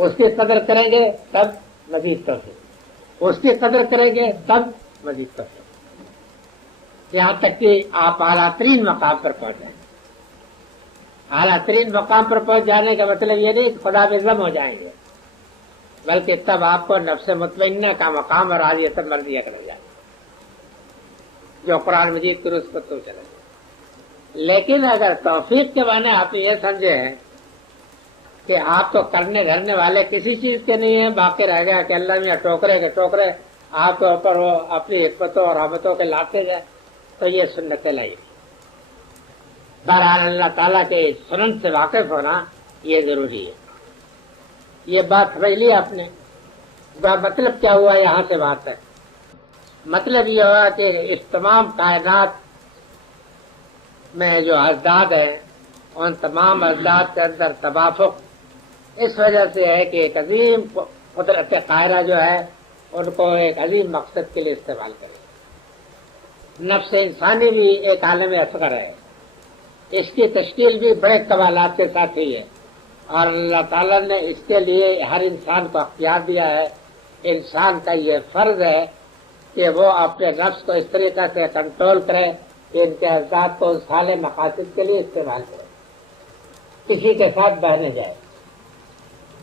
اس کی قدر کریں گے تب مزید توفیق، اس کی قدر کریں گے تب مزید توفیق، یہاں تک کہ آپ اعلیٰ ترین مقام پر پہنچ جائیں۔ اعلیٰ ترین مقام پر پہنچ جانے کا مطلب یہ نہیں کہ خدا میں ضم ہو جائیں گے، بلکہ تب آپ کو نفس مطمئنہ کا مقام اور عالیت مرضیہ کر جائے جو قرآن مجید کے رس پر تو چلے۔ لیکن اگر توفیق کے معنی آپ یہ سمجھے ہیں کہ آپ تو کرنے دھرنے والے کسی چیز کے نہیں ہیں، باقی رہ گیا کہ اللہ میاں ٹوکرے کے ٹوکرے آپ کے اوپر وہ اپنی حکمتوں اور رحمتوں کے لاتے جائے، تو یہ سنت لائی۔ بہرحال اللہ تعالیٰ کے سنن سے واقف ہونا یہ ضروری ہے۔ یہ بات سمجھ لی آپ نے؟ مطلب کیا ہوا یہاں سے بات ہے؟ مطلب یہ ہوا کہ اس تمام کائنات میں جو اجداد ہیں ان تمام اجداد کے اندر توافق اس وجہ سے ہے کہ ایک عظیم قدرت قاہرہ جو ہے ان کو ایک عظیم مقصد کے لیے استعمال کرے۔ نفس انسانی بھی ایک عالم اصغر ہے، اس کی تشکیل بھی بڑے کمالات کے ساتھ ہی ہے، اور اللہ تعالیٰ نے اس کے لیے ہر انسان کو اختیار دیا ہے۔ انسان کا یہ فرض ہے کہ وہ اپنے نفس کو اس طریقے سے کنٹرول کرے کہ ان کے اجزاء کو صالح مقاصد کے لیے استعمال کرے، کسی کے ساتھ بہنے جائے،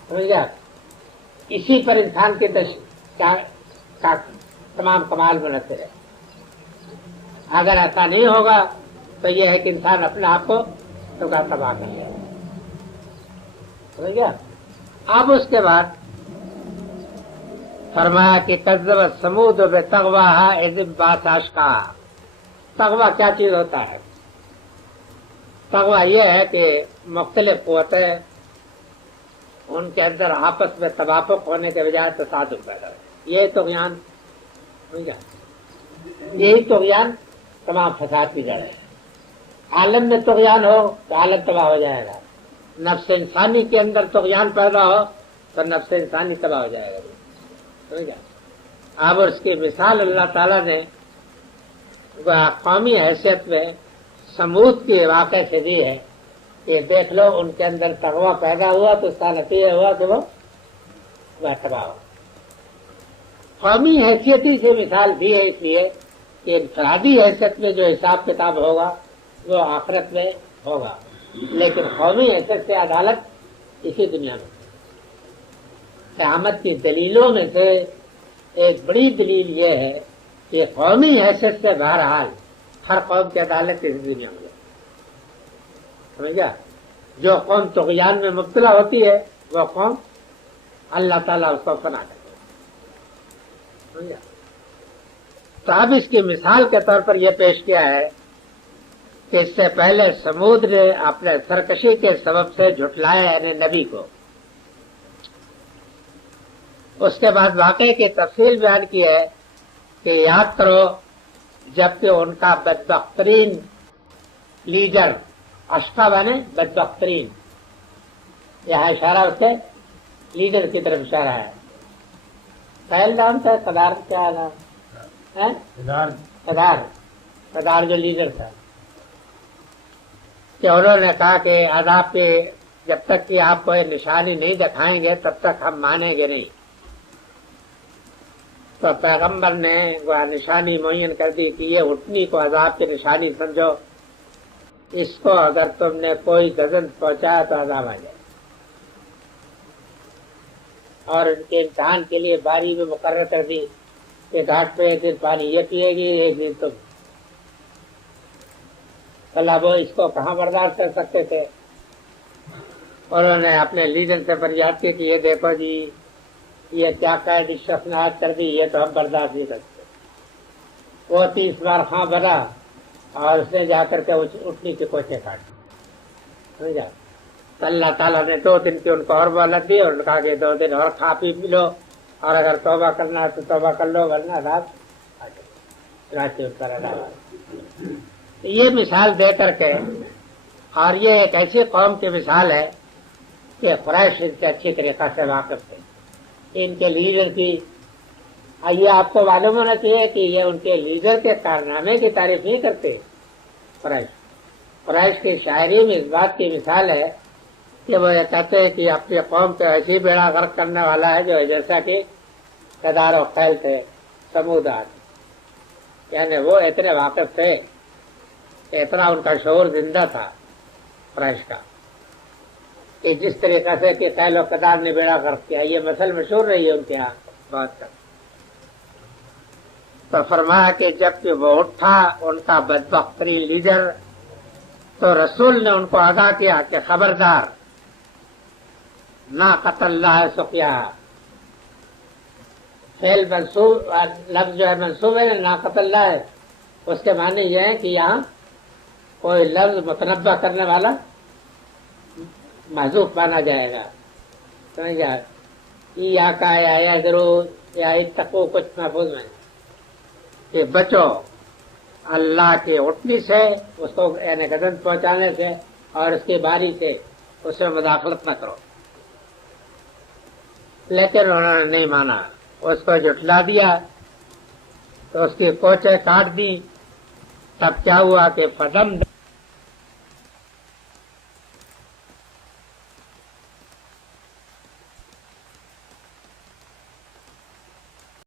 سمجھا؟ اسی پر انسان کی تمام کمال منحصر ہے۔ اگر ایسا نہیں ہوگا تو یہ ہے کہ انسان اپنے آپ کو تباہ کر لے، سمجھا؟ اب اس کے بعد فرمایا کہ کذب ثمود بتغواہا اذ انبعث اشقاہا۔ تغوا کیا چیز ہوتا ہے؟ تغوا یہ ہے کہ مختلف قوتیں ان کے اندر آپس میں توافق ہونے کے بجائے تصادم پیدا ہے، یہ طغیان، یہی طغیان تمام فساد کی جڑ ہے۔ عالم میں طغیان ہو تو عالم تباہ ہو جائے گا، نفس انسانی کے اندر طغیان پیدا ہو تو نفس انسانی تباہ ہو جائے گا، سمجھا؟ اب اس کی مثال اللہ تعالیٰ نے قومی حیثیت میں سمود کے واقعے سے دی ہے کہ دیکھ لو ان کے اندر تغوا پیدا ہوا تو اس کا نتیجہ ہوا کہ وہ تباہ ہو۔ قومی حیثیتی سے مثال دی ہے اس لیے کہ انفرادی حیثیت میں جو حساب کتاب ہوگا وہ آخرت میں ہوگا، لیکن قومی حیثیت سے عدالت اسی دنیا میں۔ قیامت کی دلیلوں میں سے ایک بڑی دلیل یہ ہے کہ قومی حیثیت سے بہرحال ہر قوم کی عدالت اس دنیا میں، سمجھا؟ جو قوم طغیان میں مبتلا ہوتی ہے وہ قوم اللہ تعالیٰ اس کو فنا کرتے ہیں، سمجھا؟ تو اب اس کی مثال کے طور پر یہ پیش کیا ہے کہ اس سے پہلے سمود نے اپنے سرکشی کے سبب سے جھٹلایا یعنی نبی کو، اس کے بعد واقعے کی تفصیل بیان کی ہے کہ یاد کرو جبکہ ان کا بدبخترین لیڈر اشقا بنے، بدبخترین، یہاں اشارہ اس کے لیڈر کی طرف اشارہ ہے۔ پہل نام تھا قدار، کیا نام ہے؟ قدار جو لیڈر تھا، کہ انہوں نے کہا کہ عذاب پہ جب تک کہ آپ کوئی نشانی نہیں دکھائیں گے تب تک ہم مانیں گے نہیں۔ تو پیغمبر نے وہ نشانی معین کر دی کہ یہ اٹھنی کو عذاب کی نشانی سمجھو، اس کو اگر تم نے کوئی گزن پہنچایا تو عذاب آ جائے، اور ان کے امتحان کے لیے باری میں مقرر کر دی کہ گھاٹ پہ ایک دن پانی یہ پیے گی، ایک دن تم۔ اللہ وہ اس کو کہاں برداشت کر سکتے تھے؟ انہوں نے اپنے لیڈر سے فریاد کی کہ یہ دیکھو جی یہ کیا قید اس شخص نے آج کر دی، یہ تو ہم برداشت نہیں کرتے۔ وہ 30 بار خاں بنا اور اس نے جا کر کے اٹھنی کی کوشش کاٹی، سمجھا؟ تو اللہ تعالیٰ نے 2 دن کی ان کو اور مہلت دی اور ان کہا کہ 2 دن اور کھا پی لو، اور اگر توبہ کرنا ہے تو توبہ کر لو ورنہ رات یہ مثال دے کر کے، اور یہ ایک ایسی قوم کی مثال ہے کہ قریش ان سے اچھی طریقہ سے واقف تھے، ان کے لیڈر کی۔ یہ آپ کو معلوم ہونا چاہیے کہ یہ ان کے لیڈر کے کارنامے کی تعریف نہیں کرتے۔ قریش کی شاعری میں اس بات کی مثال ہے کہ وہ یہ کہتے ہیں کہ اپنی قوم پہ ایسی بیڑا غرق کرنے والا ہے جو جیسا کہ کدار و خیل تھے سمود آدمی، یعنی وہ اتنے واقف تھے کہ اتنا ان کا شعور زندہ تھا قریش کا کہ جس طریقے سے کہ خیل و کدار نے بیڑا غرق کیا، یہ مثل مشہور رہی ہے ان کے یہاں بات کا۔ تو فرمایا کہ جب کہ وہ اٹھا ان کا بدبخت ترین لیڈر، تو رسول نے ان کو آگاہ کیا کہ خبردار، ناقۃ اللہ سقیا، فعل منصوب، لفظ جو ہے منصوب ہے، ناقۃ اللہ ہے، اس کے معنی یہ ہے کہ یہاں کوئی لفظ متنبع کرنے والا محذوف مانا جائے گا، سمجھا؟ یا کا یا ضرور یا اتقو کچھ محفوظ میں کہ بچو اللہ کی اٹھنی سے، اس کو یعنی گدن پہنچانے سے، اور اس کی باری سے اس میں مداخلت نہ کرو۔ لیکن انہوں نے نہیں مانا، اس کو جھٹلا دیا، تو اس کی کوچیں کاٹ دی۔ تب کیا ہوا کہ فدم